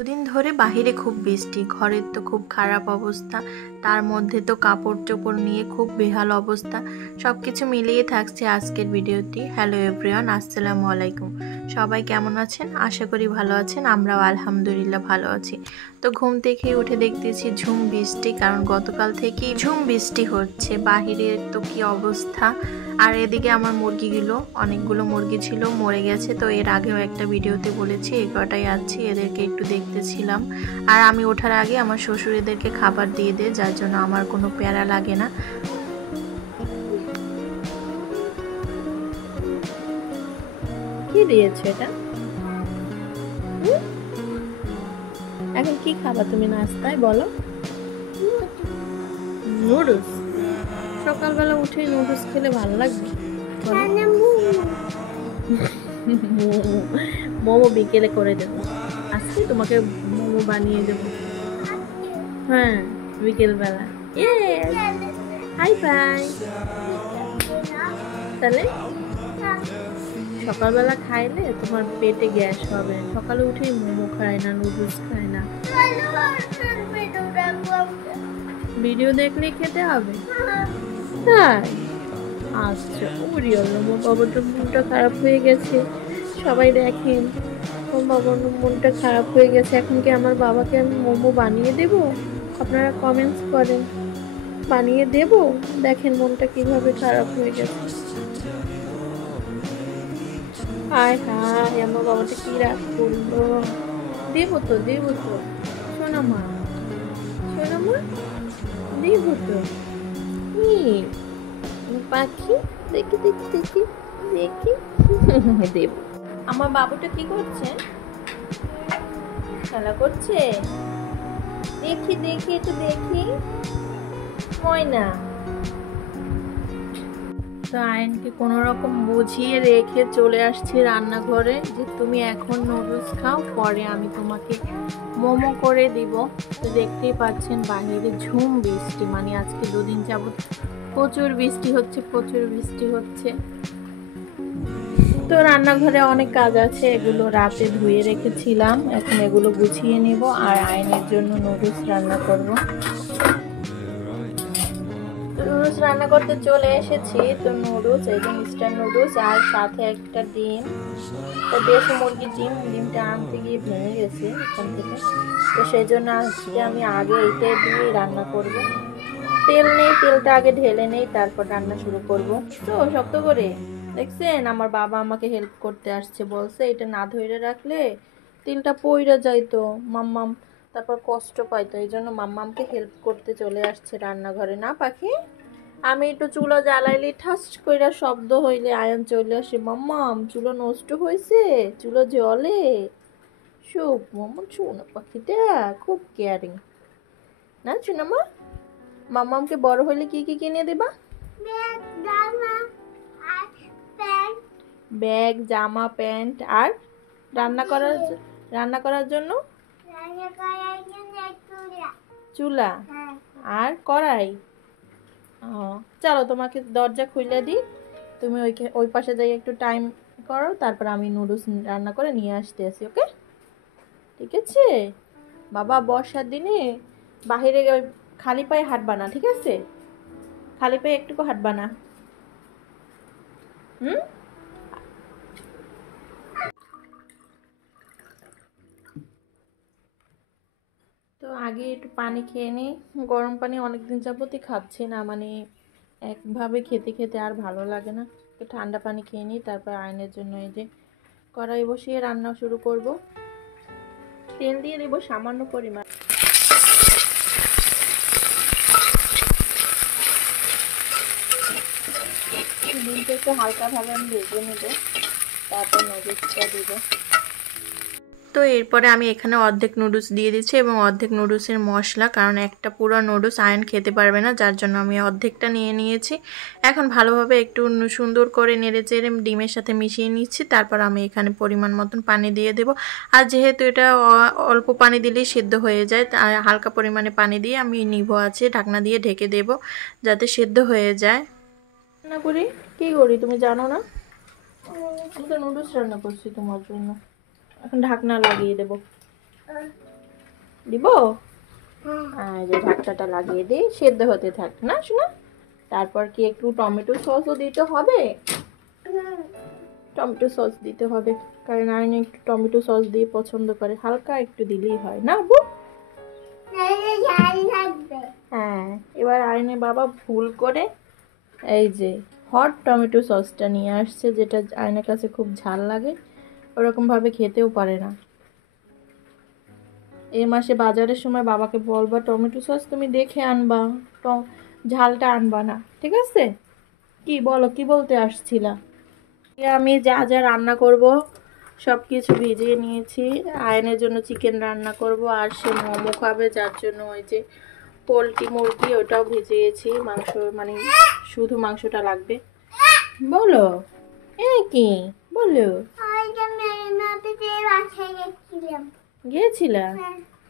দুদিন ধরে বাহিরে খুব বৃষ্টি, ঘরের তো খুব খারাপ অবস্থা, তার মধ্যে তো কাপড় চোপড় নিয়ে খুব বেহাল অবস্থা। সবকিছু মিলিয়ে থাকছে আজকের ভিডিওটি। হ্যালো এভরিওয়ান, আসসালামু আলাইকুম। সবাই কেমন আছেন? আশা করি ভালো আছেন। আমরাও আলহামদুলিল্লাহ ভালো আছি। তো ঘুম থেকে উঠে দেখতেছি ঝুম বৃষ্টি, কারণ গতকাল থেকেই ঝুম বৃষ্টি হচ্ছে। বাহিরের তো কি অবস্থা। আর এদিকে আমার মুরগিগুলো, অনেকগুলো মুরগি ছিল, মরে গেছে। তো এর আগেও একটা ভিডিওতে বলেছি এই কটাই আছে, এদেরকে একটু দেখতেছিলাম। আর আমি ওঠার আগে আমার শ্বশুর এদেরকে খাবার দিয়ে দেয়, যার জন্য আমার কোনো প্যারা লাগে না। কি দিয়েছে এটা? এখন কি খাবা তুমি নাস্তায় বলো? নুডলস? সকালবেলা উঠে নুডলস খেলে ভালো লাগবে? মোমো বিকেলে করে দেবো। আজকে তোমাকে মোমো বানিয়ে দেবো। হ্যাঁ, বিকেল বেলা। High by. তাহলে সকালবেলা খাইলে তোমার পেটে গ্যাস হবে। সকালে উঠেই মোমো খায় না, নুডলস খায় না। ভিডিও দেখলেই খেতে হবে? তাই? আচ্ছা, ওরে আমার বাবার তো মনটা খারাপ হয়ে গেছে। সবাই দেখেন আমার বাবার মনটা খারাপ হয়ে গেছে। এখন কি আমার বাবাকে আমি মোমো বানিয়ে দেব? আপনারা কমেন্টস করেন, বানিয়ে দেব? দেখেন মনটা কিভাবে খারাপ হয়ে গেছে। হায় হায়, আমার বাবাটা কি রাগ করলো। দেবো তো, দেবো তো শোনা মা, শোনা মা, দেবো তো। পাখি, দেখি দেখি দেখি দেখি দেব। আমার বাবুটা কি করছে? খেলা করছে? দেখি দেখি, একটু দেখি। ময়না তো আয়নকে কোনো রকম বুঝিয়ে রেখে চলে আসছি রান্নাঘরে, যে তুমি এখন নুডলস খাও, পরে আমি তোমাকে মোমো করে দিব। তো দেখতেই পাচ্ছেন বাইরে ঝুম বৃষ্টি, মানে আজকে দুদিন যাবত প্রচুর বৃষ্টি হচ্ছে, প্রচুর বৃষ্টি হচ্ছে। তো রান্নাঘরে অনেক কাজ আছে, এগুলো রাতে ধুয়ে রেখেছিলাম, এখন এগুলো গুছিয়ে নেব আর আয়নের জন্য নুডলস রান্না করব। নুডলস রান্না করতে চলে এসেছি। তো নুডলস, এই যে মিস্টার নুডলস, আর সাথে একটা ডিম। তো দেশি মুরগির ডিমটা আনতে গিয়ে ভেঙে গেছে এখান থেকে। তো সেই জন্য আজকে আমি আগে এইটা দিয়ে রান্না করব। তেল নেই, তেলটা আগে ঢেলে নেই, তারপর রান্না শুরু করব। তো শক্ত করে দেখছেন, আমার বাবা আমাকে হেল্প করতে আসছে, বলছে এটা না ধরে রাখলে তেলটা পইড়া যাইতো মাম্মাম, তারপর কষ্ট পাইতো। এই জন্য মাম্মামকে হেল্প করতে চলে আসছে রান্নাঘরে। না পাখি? আমি একটু চুলো জ্বালাইলে ঠাস কইরা শব্দ হইলে আয়ন চলে আসে, মাম্মাম চুলো নষ্ট হয়েছে, চুলো জ্বলে। সুপ মাম্মা, শোনা পাখিটা খুব কেয়ারিং না শোনামা। মাম্মামকে বড় হলে কি কি কিনে দেবা? ব্যাগ, জামা, প্যান্ট। আর রান্না করার জন্য চুলা আর কড়াই। চলো তোমাকে দরজা খুলে দিই, তুমি ওই পাশে যাই একটু টাইম করো, তারপর আমি নুডলস রান্না করে নিয়ে আসতেছি। ওকে, ঠিক আছে? বাবা বর্ষার দিনে বাহিরে খালি পায়ে হাঁটবা না, ঠিক আছে? খালি পায়ে একটুকু হাঁটবা না। হুম। তো আগে একটু পানি খেয়ে নিই। গরম পানি অনেকদিন যাবতই খাচ্ছি না, মানে একভাবে খেতে খেতে আর ভালো লাগে না। একটু ঠান্ডা পানি খেয়ে নিই, তারপর আয়নের জন্য এই যে কড়াই বসিয়ে রান্না শুরু করব। তেল দিয়ে দেবো সামান্য পরিমাণ। ডিমটা একটু হালকাভাবে আমি ভেজে নেব, তারপর নুডলসটা দিব। তো এরপরে আমি এখানে অর্ধেক নুডলস দিয়ে দিচ্ছি এবং অর্ধেক নুডলসের মশলা, কারণ একটা পুরো নুডলস আয়ন খেতে পারবে না, যার জন্য আমি অর্ধেকটা নিয়ে নিয়েছি। এখন ভালোভাবে একটু সুন্দর করে নেড়েচেড়ে ডিমের সাথে মিশিয়ে নিচ্ছি। তারপর আমি এখানে পরিমাণ মতন পানি দিয়ে দেব। আর যেহেতু এটা অল্প পানি দিলেই সিদ্ধ হয়ে যায়, তাই হালকা পরিমাণে পানি দিয়ে আমি নিব আছে, ঢাকনা দিয়ে ঢেকে দেব যাতে সিদ্ধ হয়ে যায়। রান্না করি কি করি তুমি জানো না? আমি তো নুডলস রান্না করছি তোমার জন্য। এখন ঢাকনা লাগিয়ে দেব। দিব। আর যে ঢাকনাটা লাগিয়ে দিই, সেদ্ধ হতে থাক না শোনা। তারপর কি একটু টমেটো সসও দিতে হবে। টমেটো সস দিতে হবে, কারণ আয়ন একটু টমেটো সস দিয়ে পছন্দ করে, হালকা একটু দিলেই হয় না আপু? হ্যাঁ, এবার আয়নের বাবা ভুল করে এই যে হট টমেটো সসটা নিয়ে আসছে, যেটা আয়নের কাছে খুব ঝাল লাগে, ওরকম ভাবে খেতেও পারে না। এই মাসে বাজারের সময় বাবাকে বলবা টমেটো সস তুমি দেখে আনবা, ঝালটা আনবা না, ঠিক আছে? কি বলো, কি বলতে আসছিলা? আমি যা যা রান্না করব সব কিছু ভিজিয়ে নিয়েছি। আয়নের জন্য চিকেন রান্না করব, আর সে মোমো খাবে, যার জন্য ওই যে পোলট্রি মুরগি ওটাও ভিজিয়েছি। মাংস মানে শুধু মাংসটা লাগবে। বলো কি বলো? গিয়েছিলা,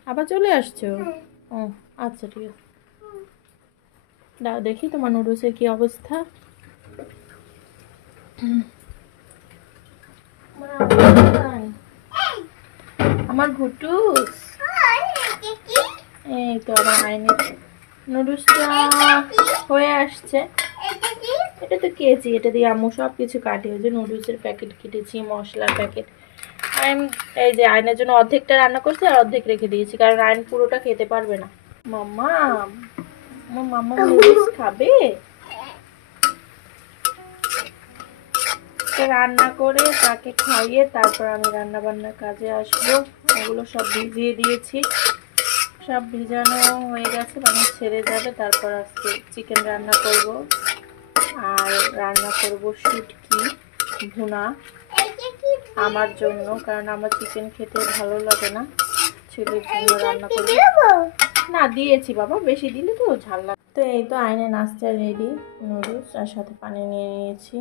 আবার চলে আসছো? ও আচ্ছা, ঠিক আছে। দাও দেখি তোমার নুডলসের কি অবস্থা। আমার ঘুটুস, এই তো আমার আইনের নুডলসটা হয়ে আসছে। এটা তো কেজি, এটা দিয়ে আম্মু সব কিছু কাটে। ওই যে নুডলসের প্যাকেট কেটেছি, মশলার প্যাকেট। আমি এই যে আয়নের জন্য অর্ধেকটা রান্না করছি আর অর্ধেক রেখে দিয়েছি, কারণ আয়ন পুরোটা খেতে পারবে না। মাম্মা, আমার মাম্মা নুডলস খাবে। রান্না করে তাকে খাইয়ে তারপর আমি রান্না বান্নার কাজে আসবো। ওগুলো সব ভিজিয়ে দিয়েছি, সব ভিজানো হয়ে গেছে, মানে ছেড়ে যাবে। তারপর আজকে চিকেন রান্না করব, আর রান্না করব শুটকি ভুনা আমার জন্য, কারণ আমার চিকেন খেতে ভালো লাগে না। ছেলের জন্য রান্না করব। না দিয়েছি বাবা, বেশি দিলে তো ঝাল লাগে। তো এই তো আয়নের নাস্তা রেডি, নুডলস আর সাথে পানি নিয়ে নিয়েছি।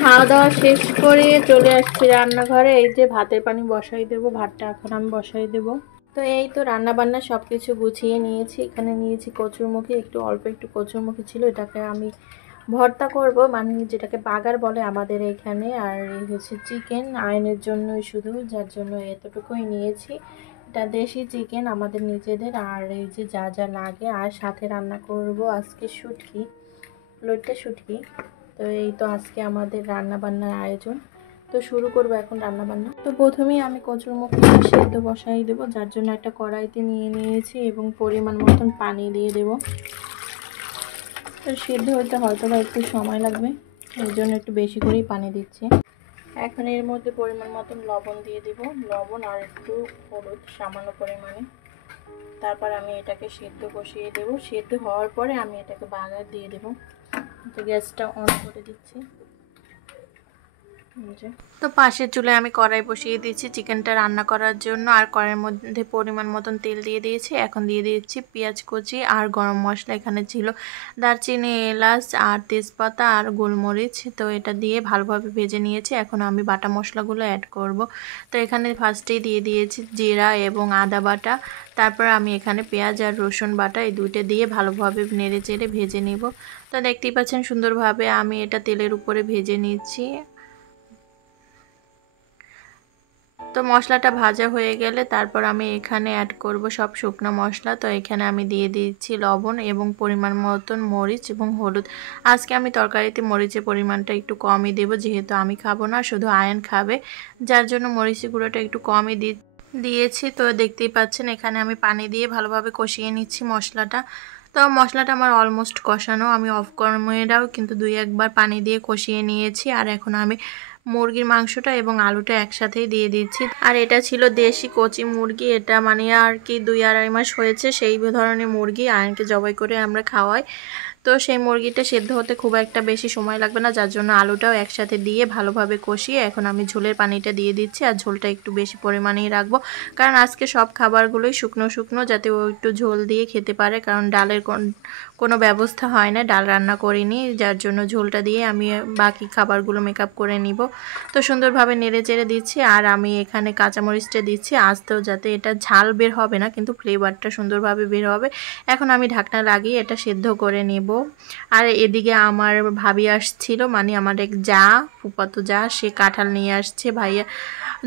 খাওয়া দাওয়া শেষ করে চলে আসছি রান্নাঘরে। এই যে ভাতের পানি বসাই দেবো, ভাতটা এখন আমি বসাই দেবো। তো এই তো রান্না বান্না সব কিছু গুছিয়ে নিয়েছি। এখানে নিয়েছি কচুরমুখী, অল্প একটু কচুরমুখী ছিল, এটাকে আমি ভর্তা করব, মানে যেটাকে বাগার বলে আমাদের এখানে। আর এই হচ্ছে চিকেন আয়নের জন্যই শুধু, যার জন্য এতটুকুই নিয়েছি। এটা দেশি চিকেন আমাদের নিজেদের। আর এই যে যা যা লাগে, আর সাথে রান্না করব আজকে শুটকি, লইট্টা শুটকি। তো এই তো আজকে আমাদের রান্না বান্নার আয়োজন। তো শুরু করব এখন রান্না বান্না। তো প্রথমেই আমি কচুরমুখী সেদ্ধ বসাই দেবো, যার জন্য একটা কড়াইতে নিয়ে নিয়েছি এবং পরিমাণ মতন পানি দিয়ে দেব। তো সেদ্ধ হতে হয়তো বা একটু সময় লাগবে, এই জন্য একটু বেশি করেই পানি দিচ্ছি। এখন এর মধ্যে পরিমাণ মতন লবণ দিয়ে দেব, লবণ আর একটু হলুদ সামান্য পরিমাণে। তারপর আমি এটাকে সেদ্ধ বসিয়ে দেব। সেদ্ধ হওয়ার পরে আমি এটাকে বাগার দিয়ে দেব। তো গ্যাসটা অন করে দিচ্ছি। তো পাশের চুলায় আমি কড়াই বসিয়ে দিয়েছি চিকেনটা রান্না করার জন্য, আর কড়াইয়ের মধ্যে পরিমাণ মতন তেল দিয়ে দিয়েছি। এখন দিয়ে দিয়েছি পেঁয়াজ কুচি আর গরম মশলা। এখানে ছিল দারচিনি, এলাচ আর তেজপাতা আর গোলমরিচ। তো এটা দিয়ে ভালোভাবে ভেজে নিয়েছি। এখন আমি বাটা মশলাগুলো অ্যাড করব। তো এখানে ফার্স্টেই দিয়ে দিয়েছি জিরা এবং আদা বাটা। তারপর আমি এখানে পেঁয়াজ আর রসুন বাটা, এই দুইটা দিয়ে ভালোভাবে নেড়ে চেড়ে ভেজে নিব। তো দেখতেই পাচ্ছেন সুন্দরভাবে আমি এটা তেলের উপরে ভেজে নিচ্ছি। তো মশলাটা ভাজা হয়ে গেলে তারপর আমি এখানে অ্যাড করব সব শুকনো মশলা। তো এখানে আমি দিয়ে দিচ্ছি লবণ এবং পরিমাণ মতন মরিচ এবং হলুদ। আজকে আমি তরকারিতে মরিচের পরিমাণটা একটু কমই দেব, যেহেতু আমি খাবো না, শুধু আয়ন খাবে, যার জন্য মরিচের গুঁড়োটা একটু কমই দিয়েছি। তো দেখতেই পাচ্ছেন এখানে আমি পানি দিয়ে ভালোভাবে কষিয়ে নিচ্ছি মশলাটা। তো মশলাটা আমার অলমোস্ট কষানো, আমি অফ ক্যামেরাও কিন্তু 2-1 বার পানি দিয়ে কষিয়ে নিয়েছি। আর এখন আমি মুরগির মাংসটা এবং আলুটা একসাথেই দিয়ে দিচ্ছি। আর এটা ছিল দেশি কচি মুরগি, এটা মানে আর কি 2-2.5 মাস হয়েছে সেই ধরনের মুরগি, আয়নকে জবাই করে আমরা খাওয়াই। তো সেই মুরগিটা সেদ্ধ হতে খুব একটা বেশি সময় লাগবে না, যার জন্য আলুটাও একসাথে দিয়ে ভালোভাবে কষিয়ে এখন আমি ঝোলের পানিটা দিয়ে দিচ্ছি। আর ঝোলটা একটু বেশি পরিমাণেই রাখবো, কারণ আজকে সব খাবারগুলোই শুকনো শুকনো, যাতে ও একটু ঝোল দিয়ে খেতে পারে, কারণ ডালের কোনো ব্যবস্থা হয় না, ডাল রান্না করিনি, যার জন্য ঝোলটা দিয়ে আমি বাকি খাবারগুলো মেকআপ করে নিব। তো সুন্দরভাবে নেড়ে চেড়ে দিচ্ছি, আর আমি এখানে কাঁচামরিচটা দিচ্ছি আস্তেও, যাতে এটা ঝাল বের হবে না কিন্তু ফ্লেভারটা সুন্দরভাবে বের হবে। এখন আমি ঢাকনা লাগিয়ে এটা সেদ্ধ করে নেব। আর এদিকে আমার ভাবি আসছিল, মানে আমার এক যা, ফুফাতো যা, সে কাঁঠাল নিয়ে আসছে। ভাইয়া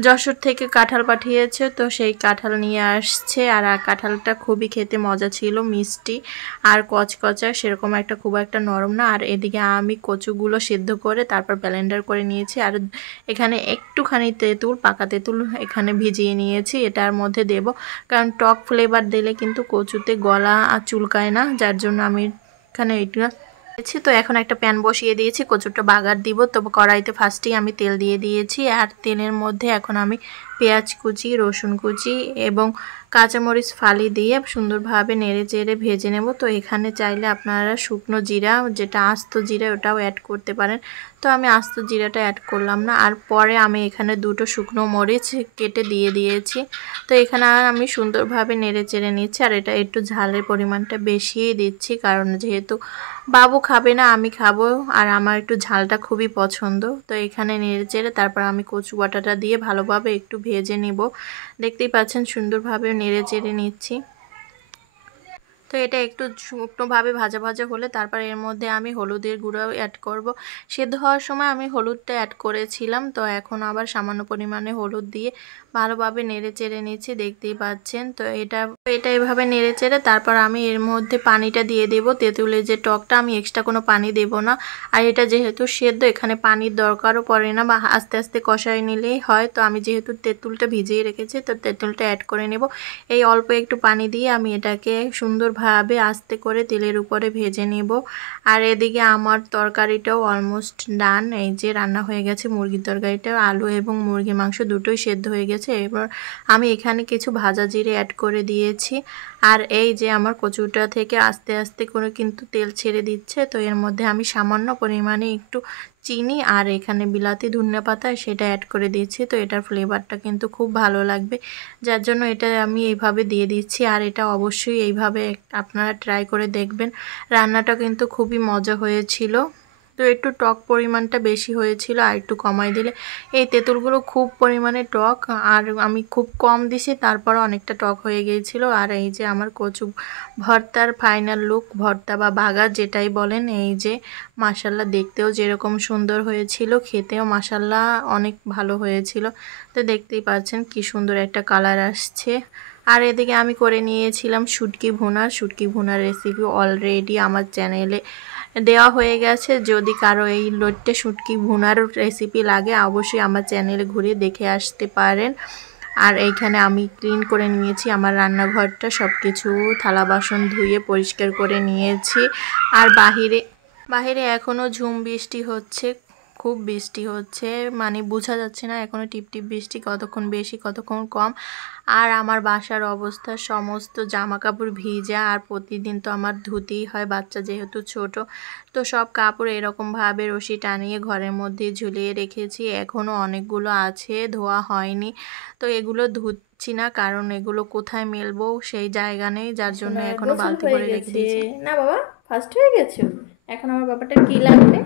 যশোর থেকে কাঁঠাল পাঠিয়েছে, তো সেই কাঁঠাল নিয়ে আসছে। আর কাঁঠালটা খুবই খেতে মজা ছিল, মিষ্টি আর কচকচা, সেরকম একটা খুব একটা নরম না। আর এদিকে আমি কচুগুলো সেদ্ধ করে তারপর ব্লেন্ডার করে নিয়েছি। আর এখানে একটুখানি তেঁতুল, পাকা তেঁতুল এখানে ভিজিয়ে নিয়েছি, এটার মধ্যে দেব, কারণ টক ফ্লেভার দিলে কিন্তু কচুতে গলা আর চুলকায় না, যার জন্য আমি এখানে এটা। তো এখন একটা প্যান বসিয়ে দিয়েছি, কচুরটা বাগার দিব। তো কড়াইতে ফার্স্টেই আমি তেল দিয়ে দিয়েছি, আর তেলের মধ্যে এখন আমি পেঁয়াজ কুচি, রসুন কুচি এবং কাঁচামরিচ ফালি দিয়ে সুন্দরভাবে নেড়ে চেড়ে ভেজে নেব। তো এখানে চাইলে আপনারা শুকনো জিরা, যেটা আস্ত জিরা, ওটাও অ্যাড করতে পারেন। তো আমি আস্ত জিরাটা অ্যাড করলাম না। আর পরে আমি এখানে দুটো শুকনো মরিচ কেটে দিয়ে দিয়েছি। তো এখানে আমি সুন্দরভাবে নেড়ে চেড়ে নিচ্ছি, আর এটা একটু ঝালের পরিমাণটা বেশিই দিচ্ছি, কারণ যেহেতু বাবু খাবে না, আমি খাবো, আর আমার একটু ঝালটা খুবই পছন্দ। তো এখানে নেড়ে চেড়ে তারপর আমি কচু বাটাটা দিয়ে ভালোভাবে একটু ভেজে নিব। দেখতেই পাচ্ছেন সুন্দরভাবে নেড়ে চেড়ে নিচ্ছি। তো এটা একটু শুকনোভাবে ভাজা ভাজা হলে তারপর এর মধ্যে আমি হলুদের গুঁড়াও অ্যাড করব। সেদ্ধ হওয়ার সময় আমি হলুদটা অ্যাড করেছিলাম, তো এখন আবার সামান্য পরিমাণে হলুদ দিয়ে ভালোভাবে নেড়ে চেড়ে নিচ্ছি, দেখতেই পাচ্ছেন। তো এটা এভাবে নেড়ে চেড়ে তারপর আমি এর মধ্যে পানিটা দিয়ে দেব, তেঁতুলের যে টকটা, আমি এক্সট্রা কোনো পানি দেব না। আর এটা যেহেতু সেদ্ধ, এখানে পানির দরকারও পড়ে না, বা আস্তে আস্তে কষায় নিলেই হয়। তো আমি যেহেতু তেঁতুলটা ভিজিয়ে রেখেছি, তো তেঁতুলটা অ্যাড করে নেব। এই অল্প একটু পানি দিয়ে আমি এটাকে সুন্দরভাবে আস্তে করে তেলের উপরে ভেজে নেব। আর এদিকে আমার তরকারিটাও অলমোস্ট ডান, এই যে রান্না হয়ে গেছে মুরগির তরকারিটা, আলু এবং মুরগির মাংস দুটোই সেদ্ধ হয়ে গেছে। এবার আমি এখানে কিছু ভাজা জিরে অ্যাড করে দিয়েছি। আর এই যে আমার কচুটা থেকে আস্তে আস্তে করে কিন্তু তেল ছেড়ে দিচ্ছে। তো এর মধ্যে আমি সামান্য পরিমাণে একটু চিনি আর এখানে বিলাতি ধনিয়াপাতা সেটা অ্যাড করে দিয়েছি। তো এটার ফ্লেভারটা কিন্তু খুব ভালো লাগবে, যার জন্য এটা আমি এইভাবে দিয়ে দিচ্ছি। আর এটা অবশ্যই এইভাবে আপনারা ট্রাই করে দেখবেন, রান্নাটা কিন্তু খুবই মজা হয়েছিল। তো একটু টক পরিমাণটা বেশি হয়েছিল, আর একটু কমাই দিলে, এই তেঁতুলগুলো খুব পরিমাণে টক, আর আমি খুব কম দিছি, তারপর অনেকটা টক হয়ে গিয়েছিল। আর এই যে আমার কচু ভর্তার ফাইনাল লুক, ভর্তা বা বাগার যেটাই বলেন, এই যে মাশাল্লাহ, দেখতেও যেরকম সুন্দর হয়েছিল, খেতেও মাশাল্লাহ অনেক ভালো হয়েছিল। তো দেখতেই পাচ্ছেন কি সুন্দর একটা কালার আসছে। আর এদিকে আমি করে নিয়েছিলাম শুটকি ভুনার রেসিপি অলরেডি আমার চ্যানেলে দেওয়া হয়ে গেছে। যদি কারো এই লইট্টে শুটকি ভুনার রেসিপি লাগে, অবশ্যই আমার চ্যানেলে ঘুরে দেখে আসতে পারেন। আর এইখানে আমি ক্লিন করে নিয়েছি আমার রান্নাঘরটা, সব কিছু থালা বাসন ধুয়ে পরিষ্কার করে নিয়েছি। আর বাহিরে এখনও ঝুম বৃষ্টি হচ্ছে, খুব বৃষ্টি হচ্ছে, মানে বোঝা যাচ্ছে না এখনও টিপটিপ বৃষ্টি, কতক্ষণ বেশি কতক্ষণ কম। আর আমার বাসার অবস্থা, সমস্ত জামা কাপড় ভিজা, আর প্রতিদিন তো আমার ধুতেই হয়, বাচ্চা যেহেতু ছোট। তো সব কাপড় এরকমভাবে রশি টানিয়ে ঘরের মধ্যে ঝুলিয়ে রেখেছি, এখনও অনেকগুলো আছে ধোয়া হয়নি। তো এগুলো ধুচ্ছি না, কারণ এগুলো কোথায় মেলবো সেই জায়গা নেই, যার জন্য এখনো বালতি করে রেখে দিয়েছি। না বাবা, ফার্স্ট হয়ে গেছে। এখন আমার বাবাটা কি লাগবে?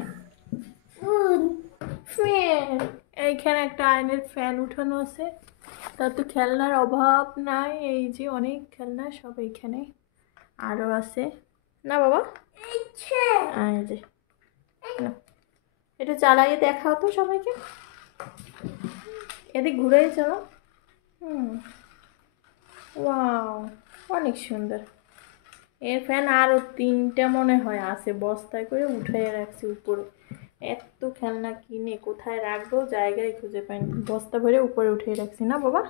ফ্যান। এইখানে একটা আয়নের ফ্যান উঠানো আছে, তার তো খেলনার অভাব নাই, এই যে অনেক খেলনা সব এইখানে আরো আছে। না বাবা, এই যে নাও, এটা চালাইয়ে দেখাও তো সবাইকে, এদিক ঘুরে চলো। ওয়াও, অনেক সুন্দর। এর ফ্যান আরও তিনটা মনে হয় আছে, বস্তায় করে উঠাইয়ে রাখছি উপরে। এত খেলনা কিনে কোথায় রাখবো, জায়গায় খুঁজে পাইনি, বস্তা ভরে উপরে উঠিয়ে রাখছি। না বাবা,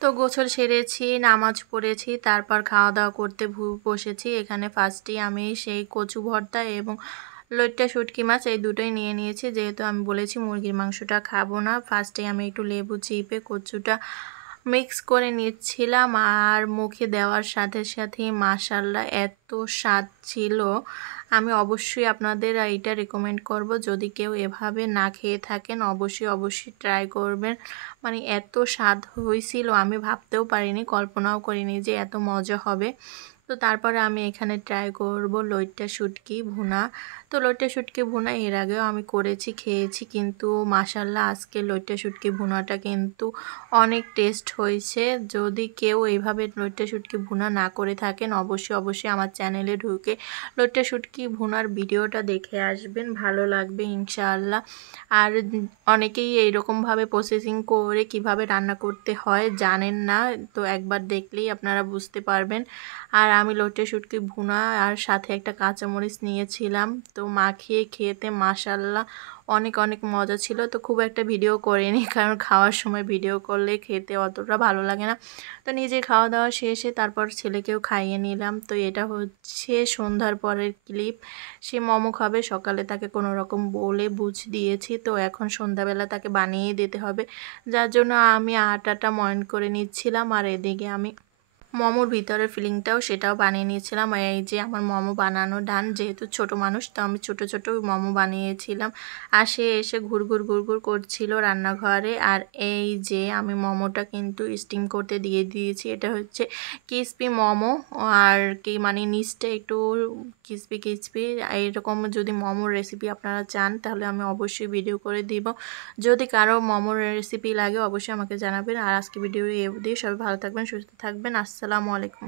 তো গোসল সেরেছি, নামাজ পড়েছি, তারপর খাওয়া দাওয়া করতে বসেছি। এখানে ফার্স্টেই আমি সেই কচু ভর্তা এবং লইট্টা শুটকি মাছ এই দুটোই নিয়ে নিয়েছি, যেহেতু আমি বলেছি মুরগির মাংসটা খাবো না। ফার্স্টে আমি একটু লেবু চিপে কচুটা মিক্স করে নিচ্ছিলাম, আর মুখে দেওয়ার সাথে সাথে মাশাল্লাহ এত স্বাদ ছিল। আমি অবশ্যই আপনাদের এটা রেকমেন্ড করব, যদি কেউ এভাবে না খেয়ে থাকেন অবশ্যই ট্রাই করবেন। মানে এত স্বাদ হয়েছিল, আমি ভাবতেও পারিনি, কল্পনাও করিনি যে এত মজা হবে। তো তারপরে আমি এখানে ট্রাই করব লইট্টা শুটকি ভুনা। তো লইট্টা শুটকি ভুনা এর আগেও আমি করেছি, খেয়েছি, কিন্তু মাশাল্লাহ আজকে লইট্টা শুটকি ভুনাটা কিন্তু অনেক টেস্ট হয়েছে। যদি কেউ এইভাবে লইট্টা শুটকি ভুনা না করে থাকেন অবশ্যই আমার চ্যানেলে ঢুকে লইট্টা শুটকি ভুনার ভিডিওটা দেখে আসবেন, ভালো লাগবে ইনশাআল্লাহ। আর অনেকেই এইরকমভাবে প্রসেসিং করে কিভাবে রান্না করতে হয় জানেন না, তো একবার দেখলেই আপনারা বুঝতে পারবেন। আর আমি লইট্টা শুটকি ভুনা আর সাথে একটা কাঁচামরিচ নিয়েছিলাম, তো মাখিয়ে খেতে মাশাল্লাহ অনেক অনেক মজা ছিল। তো খুব একটা ভিডিও করিনি, কারণ খাওয়ার সময় ভিডিও করলে খেতে অতটা ভালো লাগে না। তো নিজে খাওয়া দাওয়া শেষে তারপর ছেলেকেও খাইয়ে নিলাম। তো এটা হচ্ছে সন্ধ্যার পরের ক্লিপ। সে মোমো খাবে, সকালে তাকে কোনো রকম বলে বুঝ দিয়েছি, তো এখন সন্ধ্যাবেলা তাকে বানিয়ে দিতে হবে, যার জন্য আমি আটাটা ময়ন করে নিচ্ছিলাম। আর এদিকে আমি মোমোর ভিতরের ফিলিংটাও সেটাও বানিয়ে নিয়েছিলাম। এই যে আমার মোমো বানানো ডান, যেহেতু ছোট মানুষ তো আমি ছোট ছোট মোমো বানিয়েছিলাম। আর সে এসে ঘুরঘুর করছিল রান্নাঘরে। আর এই যে আমি মোমোটা কিন্তু স্টিম করতে দিয়ে দিয়েছি। এটা হচ্ছে ক্রিসপি মোমো, আর কি মানে নিচটা একটু ক্রিসপি এইরকম। যদি মোমোর রেসিপি আপনারা চান তাহলে আমি অবশ্যই ভিডিও করে দিব। যদি কারো মোমোর রেসিপি লাগে অবশ্যই আমাকে জানাবেন। আর আজকে ভিডিও এই অবধি, সবাই ভালো থাকবেন, সুস্থ থাকবেন। আসসালামু আলাইকুম।